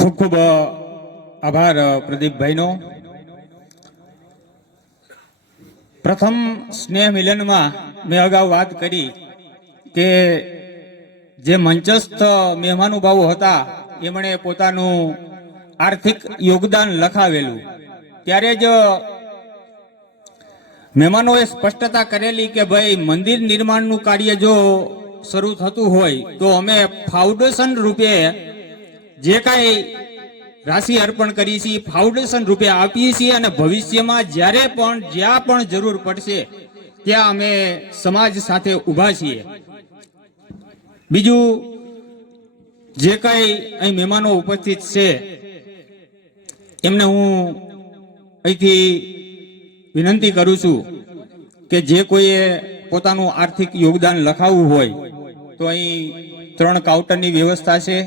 ખૂબ ખૂબ આભાર પ્રદીપભાઈનો. પ્રથમ સ્નેહ મિલનમાં મેં અગાઉ વાત કરી કે જે મંચસ્થ મહેમાનુભાવો હતા, એમણે પોતાનું આર્થિક યોગદાન લખાવેલું. ત્યારે જ મહેમાનોએ સ્પષ્ટતા કરેલી કે ભાઈ, મંદિર નિર્માણનું કાર્ય જો શરૂ થતું હોય, તો અમે ફાઉન્ડેશન રૂપે જે કાંઈ રાશિ અર્પણ કરી છીએ ફાઉન્ડેશન રૂપે આપીએ છીએ અને ભવિષ્યમાં જ્યારે પણ, જ્યાં પણ જરૂર પડશે, ત્યાં અમે સમાજ સાથે ઊભા છીએ. બીજું, જે કાંઈ અહીં મહેમાનો ઉપસ્થિત છે, એમને હું અહીંથી વિનંતી કરું છું કે જે કોઈએ પોતાનું આર્થિક યોગદાન લખાવવું હોય, તો અહીં ત્રણ કાઉન્ટરની વ્યવસ્થા છે.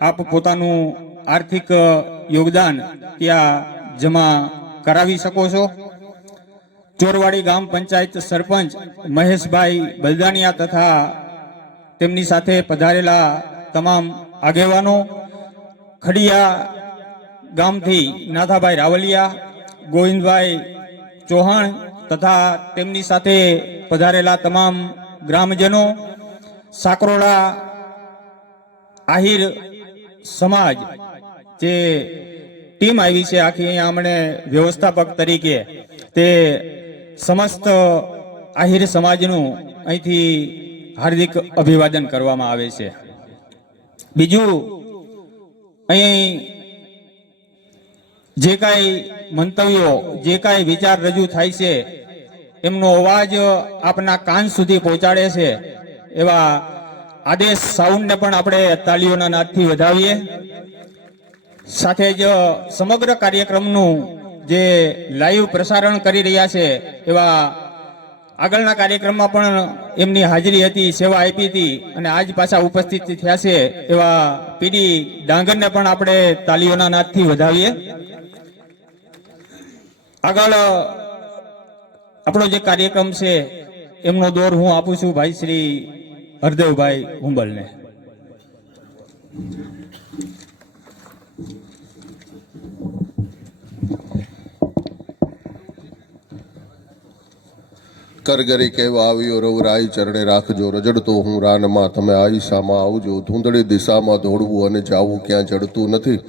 આપ પોતાનું આર્થિક યોગદાન ત્યાં જમા કરાવી શકો છો. ચોરવાડી ગામ પંચાયત સરપંચ મહેશભાઈ બલદાનિયા તથા તેમની સાથે પધારેલા તમામ આગેવાનો, ખડિયા ગામથી નાથાભાઈ રાવલિયા, ગોવિંદભાઈ ચૌહાણ તથા તેમની સાથે પધારેલા તમામ ગ્રામજનો, સાકરોડા, આહિર સમાજ જે ટીમ આવી છે આખી અહીંયા અમને વ્યવસ્થાપક તરીકે તે સમસ્ત આહિર સમાજનું અહીંથી હાર્દિક અભિવાદન કરવામાં આવે છે. બીજું, અહીં જે કાંઈ મંતવ્યો, જે કાંઈ વિચાર રજૂ થાય છે, એમનો અવાજ આપના કાન સુધી પહોંચાડે છે એવા આદેશ સાઉન્ડને પણ આપણે તાળીઓના નાદથી વધાવીએ. સાથે જ સમગ્ર કાર્યક્રમનું જે લાઈવ પ્રસારણ કરી રહ્યા છે, એવા આગળના કાર્યક્રમમાં પણ એમની હાજરી હતી, સેવા આપી હતી અને આજ પાછા ઉપસ્થિત થયા છે, એવા પીડી ડાંગરને પણ આપણે તાલીઓના નાદથી વધાવીએ. આગળ આપણો જે કાર્યક્રમ છે, એમનો દોર હું આપું છું, ભાઈ શ્રી હરદેવભાઈ હુંબલને. કરગરી કહેવા આવ્યો રવરાઈ ચરણે રાખજો, રજડતો હું રાનમાં. તમે આઈસામાં આવજો, ધૂંધળી દિશામાં દોડવું અને જાવું ક્યાં ચડતું નથી.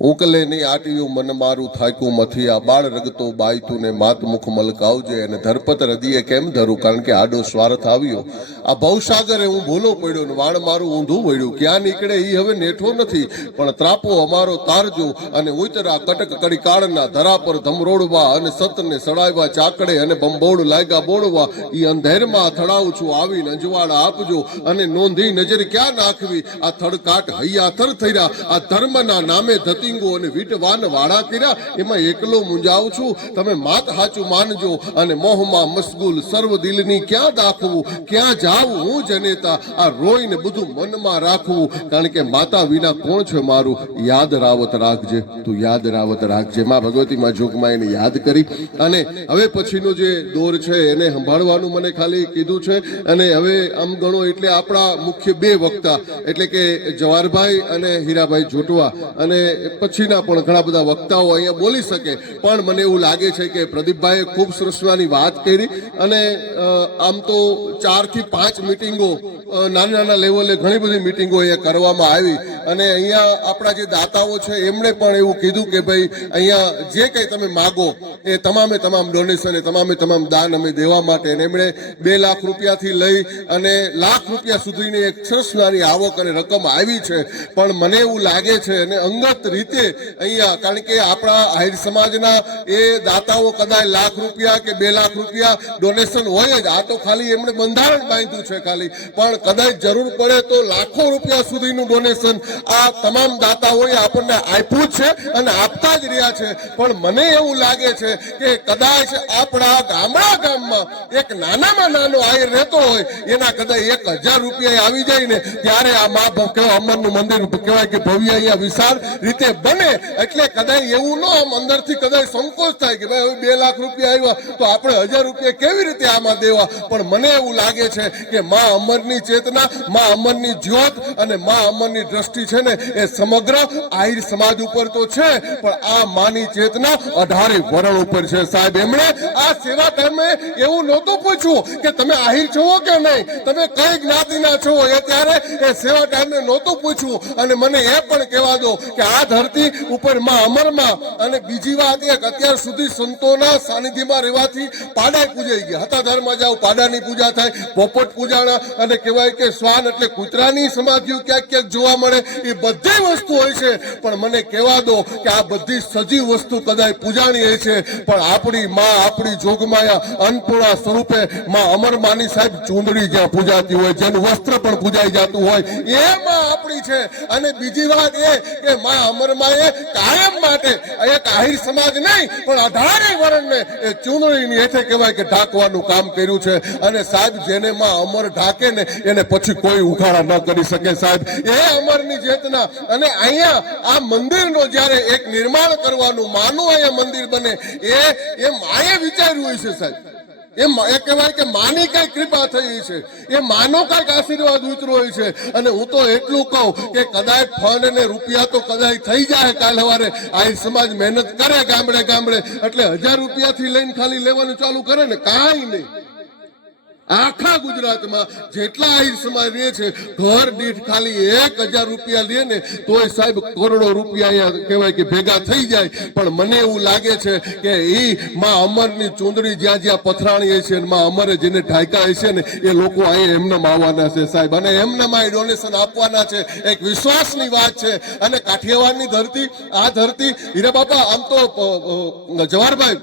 ઉકલે નહીં આટીયું, મન મારું થાક્યું મથી. આ બાળ રગતો બાયતું ને માતમુખ મલકાવજે અને ધરપત હૃદયે કેમ ધરું? કારણ કે આડો સ્વાર્થ આવ્યો. આ ભવસાગરે હું ભૂલો પડ્યો ને વાણ મારું ઊંધું વળ્યું. ક્યાં નીકળે એ હવે નેઠો નથી, પણ ત્રાપો અમારો તારજો અને ઉતરા કટક કડી કાળના ધરા પર ધમરોડવા અને સતને સડાવવા ચાકડે અને બંબોડ લાગ્યા બોડવા એ અંધેરમાં અથડાવું છું, આવીને અંજવાળા આપજો અને નોંધી નજર ક્યાં નાખવી? આ થડકાટ હૈયાથર થયા આ ધર્મના નામે ધતિંગો અને વીટવાન વાળા કર્યા, એમાં એકલો મુંજાવ છું. તમે માત હાચું માનજો અને મોહમાં મશગુલ સર્વ દિલની ક્યાં દાખવું, ક્યાં જાવું હું જનેતા, આ રોઈને બધું મનમાં રાખવું. કારણ કે માતા વિના કોણ છે મારું? યાદ રાવત રાખજે, તું યાદ રાવત રાખજે. માં ભગવતી માં જોગમાં એને યાદ કરી. અને હવે પછીનો જે દોર છે, એને સંભાળવાનું મને ખાલી કીધું છે. અને હવે આમ ગણો એટલે આપણા મુખ્ય બે વક્તા, એટલે કે જવારભાઈ અને હીરાભાઈ જોટવા. અને પછીના પણ ઘણા બધા વક્તાઓ અહીંયા બોલી શકે. પણ મને એવું લાગે છે કે પ્રદીપભાઈએ ખૂબ સરસ વાત કરી અને આમ તો ચારથી પાંચ મિટિંગો નાના નાના લેવલે ઘણી બધી મિટિંગો અહીંયા કરવામાં આવી. અને અહીંયા આપણા જે દાતાઓ છે, એમણે પણ એવું કીધું કે ભાઈ, અહીંયા જે કંઈ તમે માગો, એ તમામે તમામ ડોનેશન એ તમામે તમામ દાન અમે દેવા માટે. અને એમણે બે લાખ રૂપિયાથી લઈ અને લાખ રૂપિયા સુધીની એક નાની આવક અને રકમ આવી છે. પણ મને એવું લાગે છે અને અંગત રીતે અહીંયા, કારણ કે આપણા આહિર સમાજના એ દાતાઓ કદાચ લાખ રૂપિયા કે બે લાખ રૂપિયા ડોનેશન હોય જ. આ તો ખાલી એમણે બંધારણ બાંધ્યું છે ખાલી. પણ કદાચ જરૂર પડે તો લાખો રૂપિયા સુધીનું ડોનેશન આ તમામ દાતાઓએ આપણને આપ્યું છે અને આપતા જ રહ્યા છે. પણ મને એવું લાગે છે કે કદાચ આપણા ગામડા ગામમાં એક નાનામાં નાનો આયર રહેતો હોય, એના કદાચ એક હજાર રૂપિયા આવી જાય ને, ત્યારે આ મા અમરનું મંદિર કહેવાય કે ભવ્ય અહીંયા વિશાળ રીતે બને. એટલે કદાચ એવું ન આમ અંદરથી કદાચ સંકોચ થાય કે ભાઈ બે લાખ રૂપિયા આવ્યા, તો આપણે હજાર રૂપિયા કેવી રીતે આમાં દેવા? પણ મને એવું લાગે છે કે મા અમરની ચેતના, મા અમરની જ્યોત અને મા અમરની દ્રષ્ટિ દૃષ્ટિ છે ને, એ સમગ્ર આહિર સમાજ ઉપર તો છે, પણ આ માની ચેતના અઢારે વરણ ઉપર છે. સાહેબ, એમણે આ સેવા ટાઈમે એવું નહોતું પૂછ્યું કે તમે આહિર છો કે નહીં? તમે કઈ જ્ઞાતિના છો? એ ત્યારે એ સેવા ટાઈમે નહોતું પૂછ્યું. અને મને એ પણ કહેવા દો કે આ ધરતી ઉપરમાં અમરમાં અને બીજી વાત એક અત્યાર સુધી સંતોના સાનિધ્યમાં રહેવાથી પાડા પૂજાઈ ગયા. હતા ધર્મ જાઓ, પાડાની પૂજા થાય, પોપટ પૂજાણા અને કહેવાય કે શ્વાન એટલે કૂતરાની સમાધિઓ ક્યાંક ક્યાંક જોવા મળે. એ બધી વસ્તુ હોય છે. પણ મને કહેવા દો કે આ બધી સજીવ વસ્તુ કદાચ પૂજાણી છે. પણ આપણી માં આપણી જોગમાયા અન્નપૂર્ણા સ્વરૂપે માં અમરમાની સાહેબ ચૂંદડી જ્યાં પૂજાતી હોય, જેનું વસ્ત્ર પણ પૂજાઈ જતું હોય, એ માં આપણી છે. અને બીજી વાત એ કે માં અમરમાએ કાયમ માટે એક આહિર સમાજ નહીં, પણ અઢારે વર્ણને એ ચૂંદડીની હેઠે કહેવાય કે ઢાંકવાનું કામ કર્યું છે. અને સાહેબ જેને માં અમર ઢાકે ને, એને પછી કોઈ ઉખાડા ન કરી શકે સાહેબ. એ અમરની ચેતના અને અહીંયા આ મંદિરનો જ્યારે એક નિર્માણ કરવાનું માનું અહીંયા મંદિર બને, એ એ માએ વિચાર્યું હોય છે સાહેબ. એ કહેવાય કે માની કઈ કૃપા થઈ છે. એ માનો કંઈક આશીર્વાદ ઉતરો હોય છે. અને હું તો એટલું કહું કે કદાચ ફંડ ને રૂપિયા તો કદાચ થઈ જાય કાલ સવારે આ સમાજ મહેનત કરે ગામડે ગામડે. એટલે હજાર રૂપિયાથી લઈને ખાલી લેવાનું ચાલુ કરે ને કાંઈ નહીં. આખા ગુજરાતમાં જેટલા સમાજ રહે છે, ઘર દીઠ ખાલી એક હજાર રૂપિયા લે ને તોય સાહેબ કરોડો રૂપિયા અહીંયા કહેવાય કે ભેગા થઈ જાય. પણ મને એવું લાગે છે કે એ માં અમરની ચૂંદડી જ્યાં જ્યાં પથરાણી છે ને માં અમરે જેને ઢાંકા છે ને એ લોકો અહીંયા એમનામ આવવાના છે સાહેબ. અને એમનામાં ડોનેશન આપવાના છે. એક વિશ્વાસની વાત છે. અને કાઠિયાવાડની ધરતી, આ ધરતી, હીરા બાપા, આમ તો જવાહરભાઈ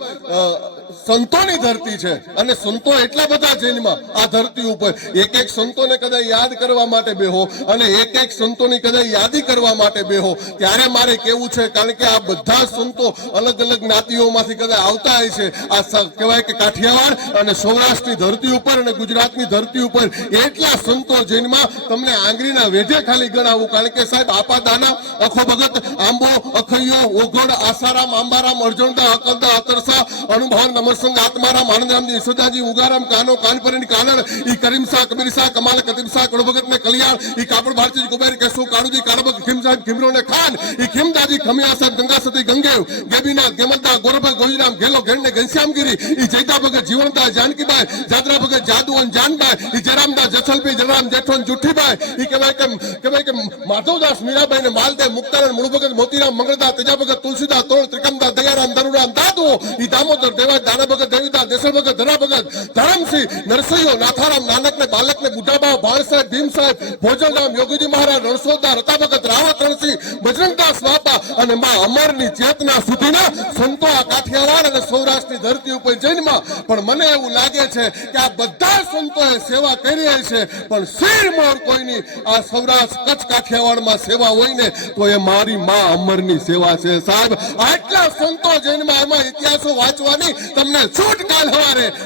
સંતોની ધરતી છે અને સંતો એટલા બધા જૈનમાં આ ધરતી ઉપર. એક એક સંતોને કદાચ યાદ કરવા માટે બેહો અને એક એક સંતોની કદાચ યાદી કરવા માટે બેહો. ત્યારે મારે કેવું છે? કારણ કે આ બધા સંતો અલગ અલગ જ્ઞાતિઓમાંથી કદાચ આવતા હોય છે. આ કહેવાય કે કાઠિયાવાડ અને સૌરાષ્ટ્રની ધરતી ઉપર અને ગુજરાતની ધરતી ઉપર એટલા સંતો જૈનમાં તમને આંગળીના વેઢે ખાલી ગણાવું. કારણ કે સાહેબ આપા દાના અખો ભગત આંબો, અખૈયો, ઓઘડ, આસારામ, આંબારામ, અર્જુનદા, અકલદા, અતરસા, અનુભાન નમરસંગ આત્મારામ આનંદરામજી યશોદાજી ઉગારામ કાનો કાનપરની કાનડ ઈ કરીમ શાહ કબીર શાહ કમાલ કદીમ શાહ કડો ભગત ને કલિયાણ ઈ કાપડ ભારતી કુબેર કેશુ કાળુજી કાળબગ ખીમ સાહેબ ખીમરો ને ખાન ઈ ખીમદાજી ખમિયા સાહેબ ગંગા સતી ગંગેવ ગેબીનાથ ગેમલદા ગોરભા ગોહિરામ ગેલો ઘેણ ને ઘનશ્યામગીરી ઈ જયતા ભગત જીવનતા જાનકીબાઈ જાદરા ભગત માધવદાસ મીરાબાઈ ને માલદેવ મુક્તાનંદ મૂળભગત મોતીરામ મંગળદા તેજાભગત તુલસીદાસ તોળ ત્રિકમદા દયારામ દરુરામ દાદુ ઈ દામોદર દેવા દાના ભગત દેવીદા દેસર ભગત ધરા ભગત ધરમસિંહ નરસૈયો નાથારામ નાનક ને બાલક ને બુઢાબા ભાણ સાહેબ ભીમ સાહેબ ભોજનરામ, યોગીજી મહારાજ રણસોદા રતા ભગત રાવત રણસિંહ અને અમરની ચેતના સુધીના સંતો કાઠિયાવાડ અને સૌરાષ્ટ્રની ધરતી ઉપર જન્મા પણ મને એવું લાગે છે કે આ બધા સંતોએ સેવા કરી છે, પણ શિરમોર કોઈની આ સૌરાષ્ટ્ર કચ્છ કાઠિયાવાડમાં સેવા હોય ને, તો એ મારી માં અમરની સેવા છે. સાહેબ, આટલા સંતો જન્મા એમાં ઇતિહાસો વાંચવાની તમને છૂટ કાલ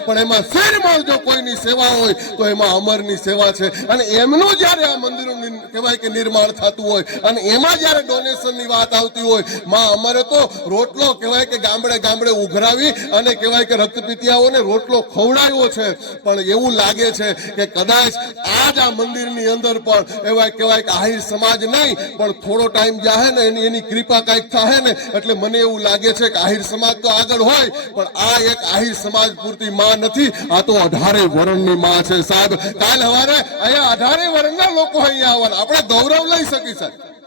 પણ એમાં શિરમોર જો કોઈની સેવા હોય, તો એમાં અમરની સેવા છે. અને એમનું જ્યારે આ મંદિરોનું કહેવાય કે નિર્માણ થતું હોય, અને એમાં જ્યારે ડોનેશનની વાત આવતી હોય માં અમારે તો રોટલો કહેવાય કે ગામડે ગામડે ઉઘરાવી અને કહેવાય કે રક્તપીતિયાઓને રોટલો ખવડાવ્યો છે. પણ એવું લાગે છે કે કદાચ આજ આ મંદિરની અંદર પણ એવા કહેવાય કે આહિર સમાજ નહીં, પણ થોડો ટાઈમ જાહે ને એની એની કૃપા કાંઈક થાય ને, એટલે મને એવું લાગે છે કે આહિર સમાજ તો આગળ હોય, પણ આ એક આહિર સમાજ પૂરતી માં નથી, આ તો અઢારે વર્ણની માં છે સાહેબ. કાલ હવારે અહીંયા અઢારે વર્ણના લોકો અહીંયા આવવાના. આપણે ગૌરવ લઈ શકી સાહેબ.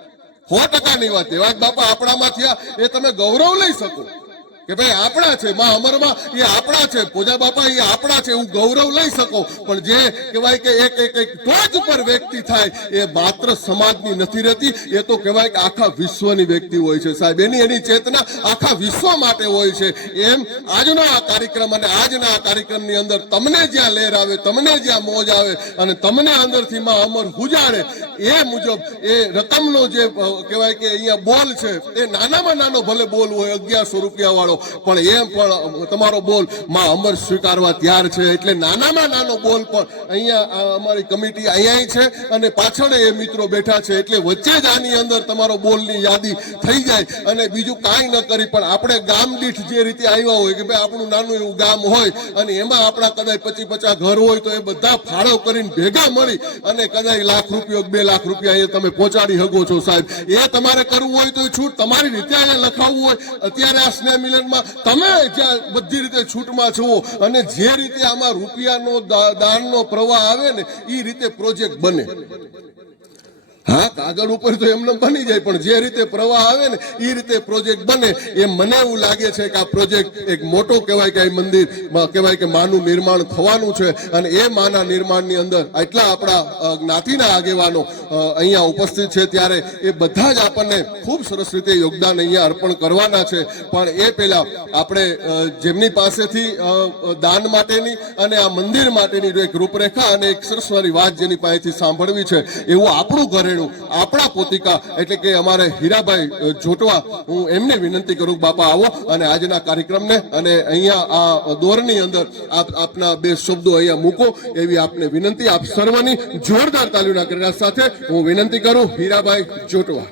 સો ટકાની વાત. એવા બાપા આપણામાં થયા એ તમે ગૌરવ લઈ શકો. કે ભાઈ આપણા છે, માં અમરમાં, એ આપણા છે, પૂજા બાપા, એ આપણા છે, હું ગૌરવ લઈ શકો. પણ જે કહેવાય કે એક એક એક ટોચ ઉપર વ્યક્તિ થાય, એ માત્ર સમાજની નથી રહેતી, એ તો કહેવાય કે આખા વિશ્વની વ્યક્તિ હોય છે. સાહેબ, એની એની ચેતના આખા વિશ્વ માટે હોય છે. એમ આજનો આ કાર્યક્રમ અને આજના આ કાર્યક્રમની અંદર તમને જ્યાં લહેર આવે, તમને જ્યાં મોજ આવે અને તમને અંદરથી માં અમર હુજાડે એ મુજબ એ રકમનો જે કહેવાય કે અહીંયા બોલ છે, એ નાનામાં નાનો ભલે બોલ હોય, અગિયારસો રૂપિયા વાળો પણ એમ પણ તમારો બોલમાં અમર સ્વીકારવા તૈયાર છે એટલે નાનામાં નાનો બોલ પણ અહીંયા અમારી કમિટી અહીંયા છે અને પાછળ એ મિત્રો બેઠા છે એટલે વચ્ચે જ આની અંદર તમારો બોલની યાદી થઈ જાય અને બીજું કાંઈ ન કરી પણ આપણે ગામ દીઠ જે રીતે આવ્યા હોય કે ભાઈ આપણું નાનું એવું ગામ હોય અને એમાં આપણા કદાચ પચી પચાસ ઘર હોય તો એ બધા ફાળો કરીને ભેગા મળી અને કદાચ લાખ રૂપિયો બે લાખ રૂપિયા એ તમે પહોંચાડી શકો છો સાહેબ. એ તમારે કરવું હોય તો છૂટ. તમારી રીતે અહીંયા લખાવવું હોય. અત્યારે આ સ્નેહ મિલનમાં તમે જ્યાં બધી રીતે છૂટમાં છો અને જે રીતે આમાં રૂપિયાનો દાનનો પ્રવાહ આવે ને એ રીતે પ્રોજેક્ટ બને. હા, કાગળ ઉપર તો એમને બની જાય, પણ જે રીતે પ્રવાહ આવે ને એ રીતે પ્રોજેક્ટ બને. એ મને એવું લાગે છે કે આ પ્રોજેક્ટ એક મોટો કહેવાય કે મંદિર કહેવાય કે માનું નિર્માણ થવાનું છે. અને એ માના નિર્માણની અંદર એટલા આપણા જ્ઞાતિના આગેવાનો અહીંયા ઉપસ્થિત છે ત્યારે એ બધા જ આપણને ખૂબ સરસ રીતે યોગદાન અહીંયા અર્પણ કરવાના છે. પણ એ પહેલા આપણે જેમની પાસેથી દાન માટેની અને આ મંદિર માટેની એક રૂપરેખા અને એક સરસ વાત જેની પાસેથી સાંભળવી છે, એવું આપણું ઘરેણું આપણા પોતિકા, એટલે કે અમારે હીરાભાઈ જોટવા, હું એમને વિનંતી કરું બાપા આવો અને આજના કાર્યક્રમને અને અહીંયા આ દોરની અંદર આપ, આપના બે શબ્દો અહીંયા મૂકો એવી આપને વિનંતી. આપ સર્વની જોરદાર તાલીઓના કરડા સાથે હું વિનંતી કરું, હીરાભાઈ જોટવા.